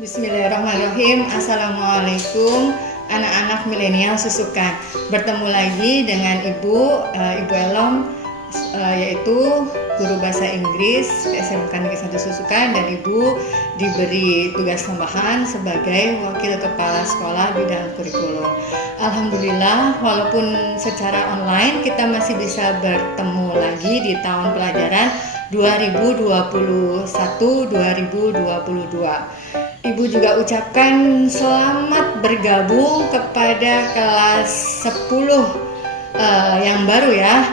Bismillahirrahmanirrahim. Assalamualaikum anak-anak milenial Susukan. Bertemu lagi dengan Ibu Elom, yaitu guru bahasa Inggris SMK Negeri 1 Susukan, dan Ibu diberi tugas tambahan sebagai wakil kepala sekolah bidang kurikulum. Alhamdulillah, walaupun secara online kita masih bisa bertemu lagi di tahun pelajaran 2021-2022. Ibu juga ucapkan selamat bergabung kepada kelas 10 yang baru ya.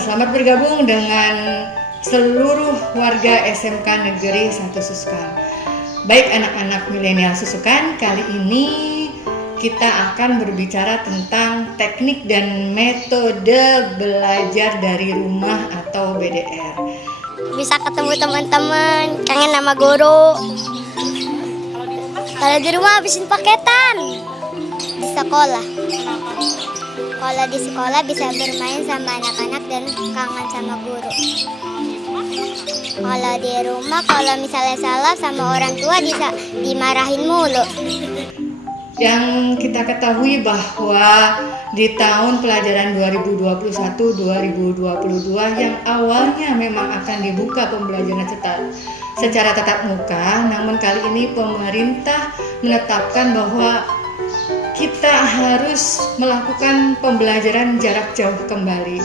Selamat bergabung dengan seluruh warga SMK Negeri 1 Susukan. Baik anak-anak milenial Susukan, kali ini kita akan berbicara tentang teknik dan metode belajar dari rumah atau BDR. Bisa ketemu teman-teman, kangen sama guru. Kalau di rumah habisin paketan. Di sekolah. Kalau di sekolah bisa bermain sama anak-anak dan kangen sama guru. Kalau di rumah, kalau misalnya salah sama orang tua bisa dimarahin mulu. Yang kita ketahui bahwa di tahun pelajaran 2021-2022 yang awalnya memang akan dibuka pembelajaran secara tatap muka, namun kali ini pemerintah menetapkan bahwa kita harus melakukan pembelajaran jarak jauh kembali.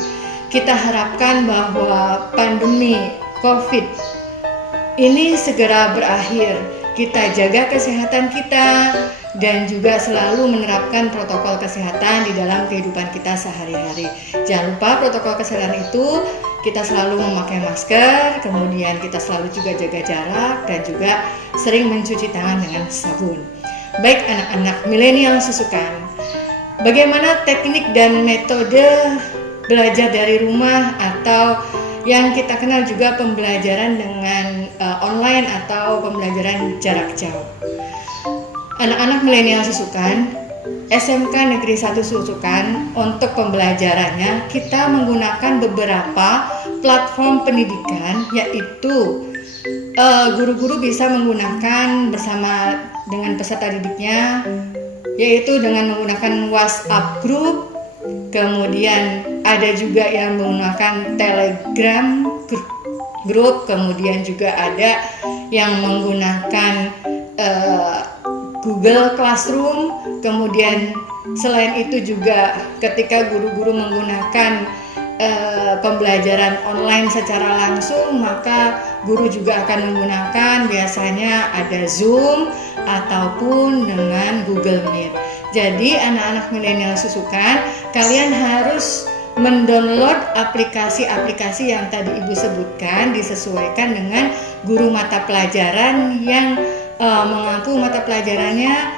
Kita harapkan bahwa pandemi COVID ini segera berakhir. Kita jaga kesehatan kita dan juga selalu menerapkan protokol kesehatan di dalam kehidupan kita sehari-hari. Jangan lupa protokol kesehatan itu kita selalu memakai masker, kemudian kita selalu juga jaga jarak dan juga sering mencuci tangan dengan sabun. Baik anak-anak milenial Susukan, bagaimana teknik dan metode belajar dari rumah atau yang kita kenal juga pembelajaran dengan online atau pembelajaran jarak jauh. Anak-anak milenial Susukan, SMK Negeri 1 Susukan, untuk pembelajarannya kita menggunakan beberapa platform pendidikan, yaitu guru-guru bisa menggunakan bersama dengan peserta didiknya, yaitu dengan menggunakan WhatsApp group. Kemudian ada juga yang menggunakan Telegram group, kemudian juga ada yang menggunakan Google Classroom. Kemudian selain itu juga ketika guru-guru menggunakan pembelajaran online secara langsung, maka guru juga akan menggunakan biasanya ada Zoom ataupun dengan Google Meet. Jadi anak-anak milenial Susukan, kalian harus mendownload aplikasi-aplikasi yang tadi Ibu sebutkan, disesuaikan dengan guru mata pelajaran yang mengampu mata pelajarannya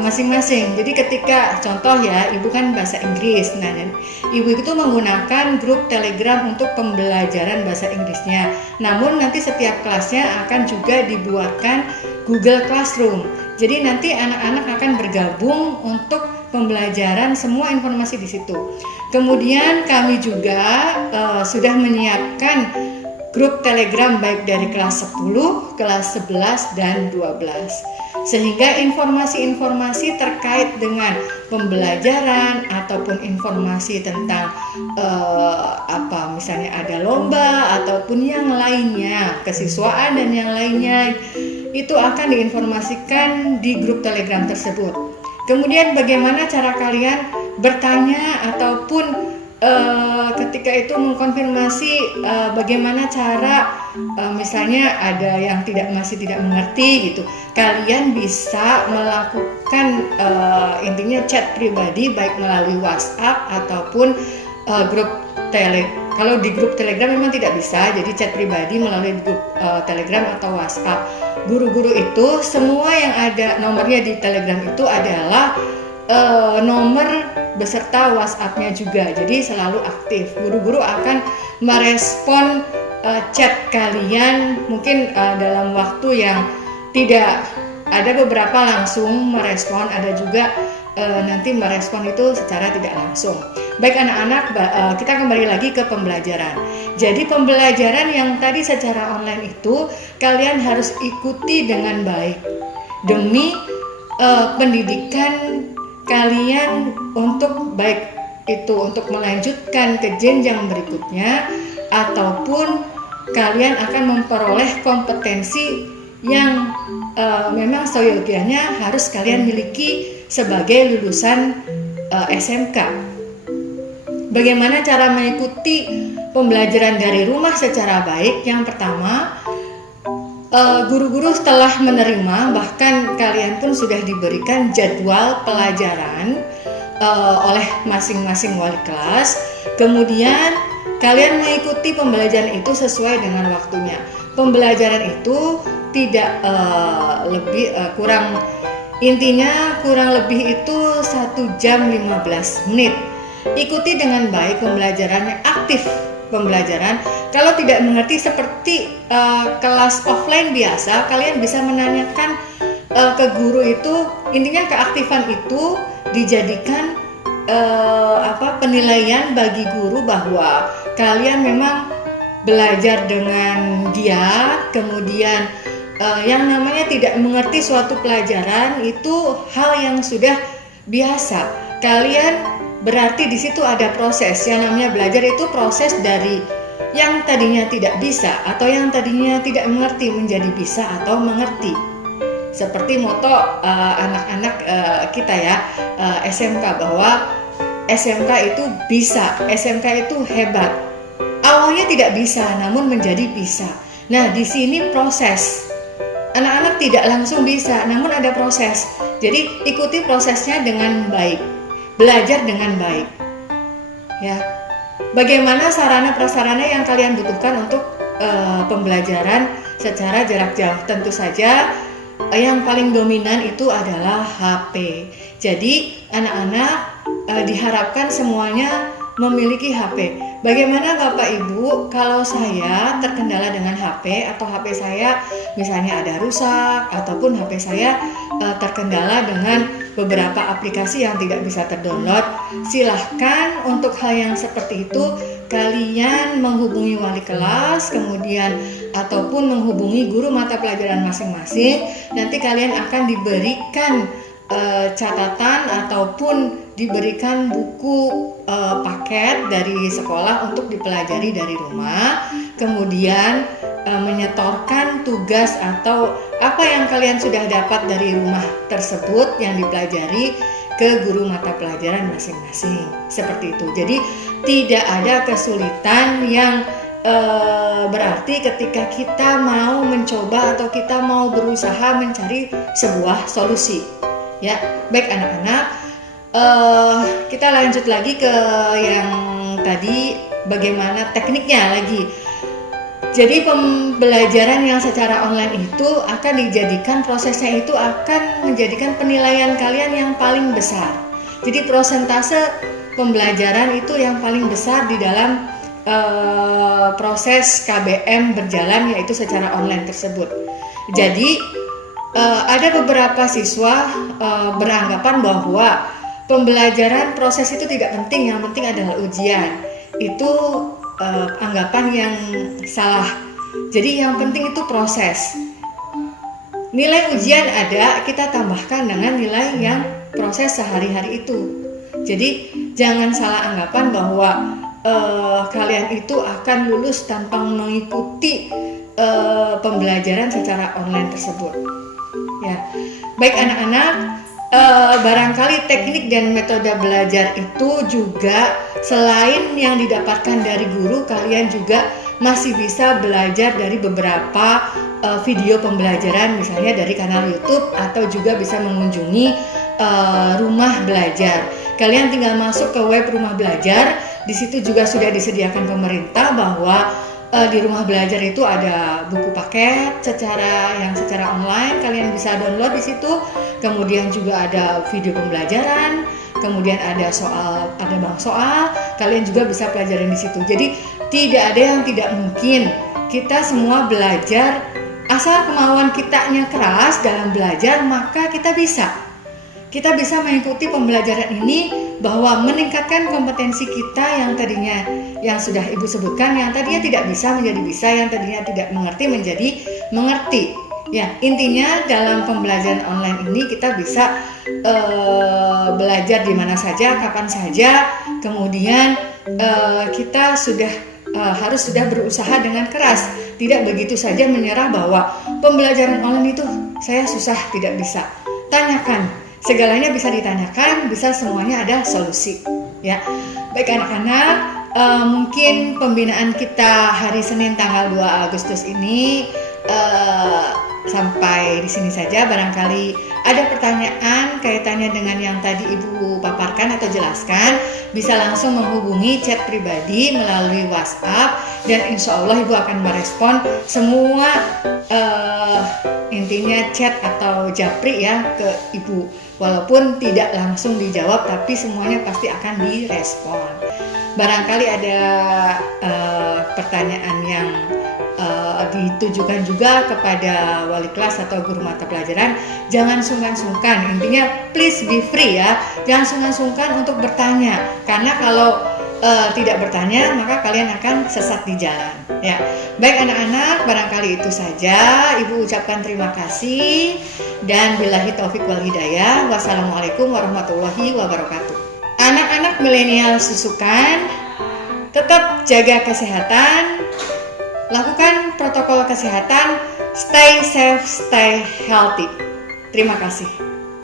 masing-masing. Jadi ketika contoh ya, Ibu kan bahasa Inggris, nah Ibu itu menggunakan grup Telegram untuk pembelajaran bahasa Inggrisnya. Namun nanti setiap kelasnya akan juga dibuatkan Google Classroom. Jadi nanti anak-anak akan bergabung untuk pembelajaran semua informasi di situ. Kemudian kami juga sudah menyiapkan grup Telegram baik dari kelas 10, kelas 11, dan 12. Sehingga informasi-informasi terkait dengan pembelajaran ataupun informasi tentang misalnya ada lomba ataupun yang lainnya, kesiswaan dan yang lainnya, itu akan diinformasikan di grup Telegram tersebut. Kemudian bagaimana cara kalian bertanya ataupun ketika itu mengkonfirmasi bagaimana cara misalnya ada yang masih tidak mengerti gitu, kalian bisa melakukan intinya chat pribadi baik melalui WhatsApp ataupun grup Telegram. Kalau di grup Telegram memang tidak bisa, jadi chat pribadi melalui grup Telegram atau WhatsApp. Guru-guru itu semua yang ada nomornya di Telegram itu adalah nomor beserta WhatsApp-nya juga, jadi selalu aktif. Guru-guru akan merespon chat kalian mungkin dalam waktu yang tidak ada, beberapa langsung merespon, ada juga nanti merespon itu secara tidak langsung. Baik anak-anak, kita kembali lagi ke pembelajaran. Jadi pembelajaran yang tadi secara online itu kalian harus ikuti dengan baik. demi pendidikan kalian untuk baik itu untuk melanjutkan ke jenjang berikutnya ataupun kalian akan memperoleh kompetensi yang memang seyogianya harus kalian miliki sebagai lulusan SMK. Bagaimana cara mengikuti pembelajaran dari rumah secara baik? Yang pertama, guru-guru setelah menerima, bahkan kalian pun sudah diberikan jadwal pelajaran oleh masing-masing wali kelas. Kemudian kalian mengikuti pembelajaran itu sesuai dengan waktunya. Pembelajaran itu tidak kurang lebih itu 1 jam 15 menit. Ikuti dengan baik pembelajarannya, aktif pembelajaran. Kalau tidak mengerti seperti kelas offline biasa, kalian bisa menanyakan ke guru itu. Intinya keaktifan itu dijadikan penilaian bagi guru bahwa kalian memang belajar dengan giat. Kemudian yang namanya tidak mengerti suatu pelajaran itu hal yang sudah biasa. Kalian berarti di situ ada proses. Yang namanya belajar itu proses dari yang tadinya tidak bisa atau yang tadinya tidak mengerti menjadi bisa atau mengerti. Seperti moto anak-anak kita ya, SMK, bahwa SMK itu bisa, SMK itu hebat. Awalnya tidak bisa, namun menjadi bisa. Nah, di sini proses. Anak-anak tidak langsung bisa, namun ada proses. Jadi ikuti prosesnya dengan baik, belajar dengan baik. Ya, bagaimana sarana prasarana yang kalian butuhkan untuk pembelajaran secara jarak jauh? Tentu saja yang paling dominan itu adalah HP. Jadi anak-anak diharapkan semuanya memiliki HP. Bagaimana Bapak Ibu kalau saya terkendala dengan HP atau HP saya misalnya ada rusak ataupun HP saya terkendala dengan beberapa aplikasi yang tidak bisa terdownload? Silahkan untuk hal yang seperti itu kalian menghubungi wali kelas, kemudian ataupun menghubungi guru mata pelajaran masing-masing. Nanti kalian akan diberikan catatan ataupun diberikan buku paket dari sekolah untuk dipelajari dari rumah, kemudian menyetorkan tugas atau apa yang kalian sudah dapat dari rumah tersebut yang dipelajari ke guru mata pelajaran masing-masing. Seperti itu. Jadi tidak ada kesulitan yang berarti ketika kita mau mencoba atau kita mau berusaha mencari sebuah solusi. Ya, baik anak-anak, kita lanjut lagi ke yang tadi, bagaimana tekniknya lagi. Jadi pembelajaran yang secara online itu akan dijadikan, prosesnya itu akan menjadikan penilaian kalian yang paling besar. Jadi persentase pembelajaran itu yang paling besar di dalam proses KBM berjalan, yaitu secara online tersebut. Jadi ada beberapa siswa beranggapan bahwa pembelajaran proses itu tidak penting, yang penting adalah ujian. Itu anggapan yang salah. Jadi yang penting itu proses. Nilai ujian ada, kita tambahkan dengan nilai yang proses sehari-hari itu. Jadi jangan salah anggapan bahwa kalian itu akan lulus tanpa mengikuti pembelajaran secara online tersebut. Ya, baik anak-anak, barangkali teknik dan metode belajar itu juga selain yang didapatkan dari guru, kalian juga masih bisa belajar dari beberapa video pembelajaran, misalnya dari kanal YouTube atau juga bisa mengunjungi rumah belajar. Kalian tinggal masuk ke web rumah belajar, di situ juga sudah disediakan pemerintah bahwa di rumah belajar itu ada buku paket secara online, kalian bisa download di situ. Kemudian juga ada video pembelajaran, kemudian ada bank soal, kalian juga bisa pelajarin di situ. Jadi tidak ada yang tidak mungkin. Kita semua belajar, asal kemauan kitanya keras dalam belajar, maka kita bisa. Kita bisa mengikuti pembelajaran ini bahwa meningkatkan kompetensi kita yang tadinya, yang sudah Ibu sebutkan, yang tadinya tidak bisa menjadi bisa, yang tadinya tidak mengerti menjadi mengerti. Ya, intinya dalam pembelajaran online ini kita bisa belajar di mana saja, kapan saja. Kemudian kita harus sudah berusaha dengan keras. Tidak begitu saja menyerah bahwa pembelajaran online itu saya susah, tidak bisa. Tanyakan, segalanya bisa ditanyakan, bisa semuanya ada solusi. Ya, baik anak-anak, mungkin pembinaan kita hari Senin tanggal 2 Agustus ini sampai di sini saja. Barangkali ada pertanyaan kaitannya dengan yang tadi Ibu paparkan atau jelaskan, bisa langsung menghubungi chat pribadi melalui WhatsApp, dan insya Allah Ibu akan merespon semua intinya chat atau japri ya ke Ibu. Walaupun tidak langsung dijawab, tapi semuanya pasti akan direspon. Barangkali ada pertanyaan yang ditujukan juga kepada wali kelas atau guru mata pelajaran, jangan sungkan-sungkan. Intinya please be free ya, jangan sungkan-sungkan untuk bertanya, karena kalau tidak bertanya maka kalian akan sesat di jalan ya. Baik anak-anak, barangkali itu saja. Ibu ucapkan terima kasih dan billahi taufik wal hidayah. Wassalamualaikum warahmatullahi wabarakatuh. Anak-anak milenial susukan, tetap jaga kesehatan, lakukan protokol kesehatan, stay safe, stay healthy. Terima kasih.